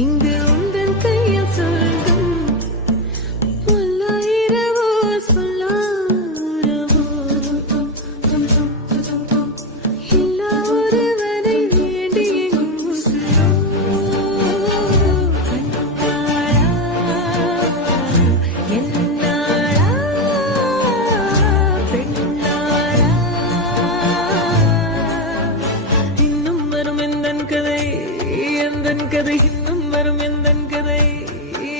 இங்கு உந்தன் கையில் சொல்லும் பல்லாயிரவோ சொல்லாரவோ எல்லா ஒருவனை வேண்டி கண்ணாளா என்னாளா பெண்ணாளா இன்னும் வரும் எந்தன் கதை எந்தன் கதை இன்னும் வரும் எந்தன் கதை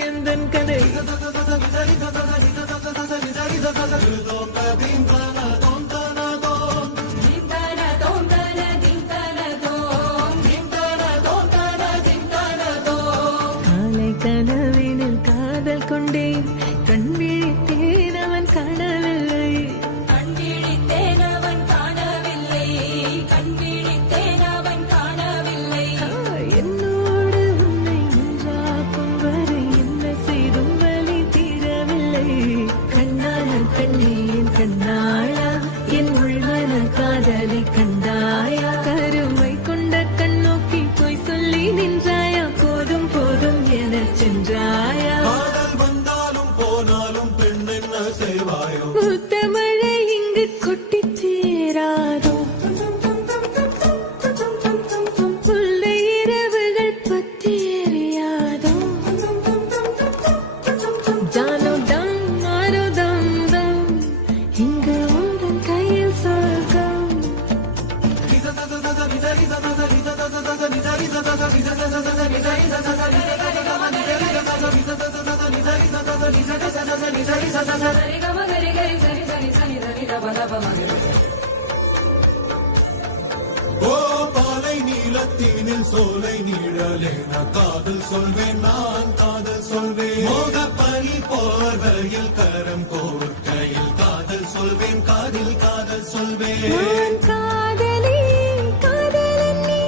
எந்தன் கதை காலை கனவினில் காதல் கொண்டேன் கண் விழித்தேன் அவன் காணவில்லை என்னோடு உன்னை ஒன்றாக்கும் வரை என்ன செய்தும் வலி தீரவில்லை கண்ணான கண்ணே என் கண்ணாளா என் உள்மன காதலை கண்டாயா கருமை கொண்ட கண்ணோக்கி போய் சொல்லி நின்றாயா போதும் போதும் என சென்றாயா காதல் வந்தாலும் போனாலும் பெண் என்ன செய்வாயோ முத்தமழை இங்கு கொட்டித் தீராதோ முல்லை இரவுகள் பத்தி எரியாதோ ஜானோ தம் மாரோ தம் தம் இங்கு உந்தன் கையில் சொர்க்கம் ஓ பாலை நீலத்தீனில் சோலை நீழலேன காதல் சொல்வேன் நான் காதல் சொல்வேன் மோக பனி போர்வையில் கரம் கோர்க்கையில் காதல் சொல்வேன் காதில் காதல் சொல்வேன் நான் காதலி காதலன் நீ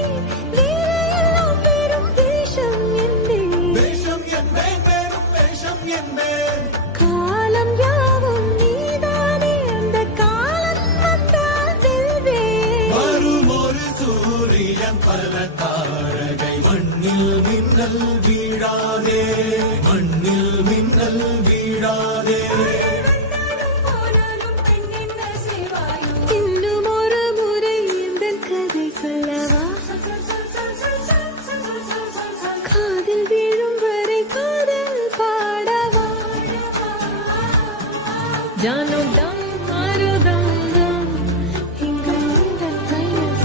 வேறையெல்லாம் பெரும் வேஷம் என்பேன் வேஷம் என்பேன் வேறும் வேஷம் என்பேன் காலம் யாவும் நீதானே அந்த காலம் வந்தால் வெல்வேன் வரும் ஒரு சூரியன் பல தாரகை மண்ணில் மின்னல் வீழாதே மண்ணில் மின்னல் வீழாதே இன்னும் ஒரு முறை இந்த கதை சொல்லவா காதில் வீழும் வரை காதல் பாடவா ஜானோ தம் மாரோ தம் தம் இங்கு உந்தன் கையில்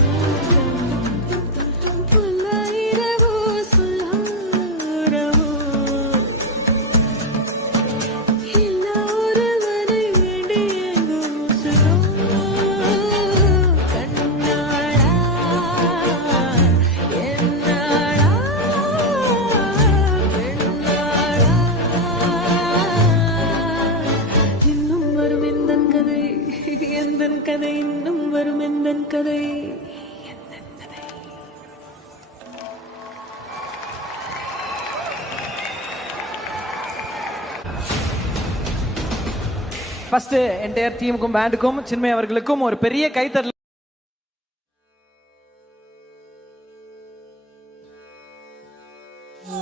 சொர்க்கம் பல்லாயிரவோ சொல்லாரவோ எல்லா ஒருவனை வேண்டி எங்கும் உசுரோ கண்ணாளா என்னாளா பெண்ணாளா இன்னும் வரும் எந்தன் கதை எந்தன் கதை இன்னும் வரும் எந்தன் கதை எந்தன் கதை ஃபர்ஸ்ட் என்டையர் டீமுக்கும் பேண்டுக்கும் சின்மய் அவர்களுக்கும் ஒரு பெரிய கைத்தறல். ஆ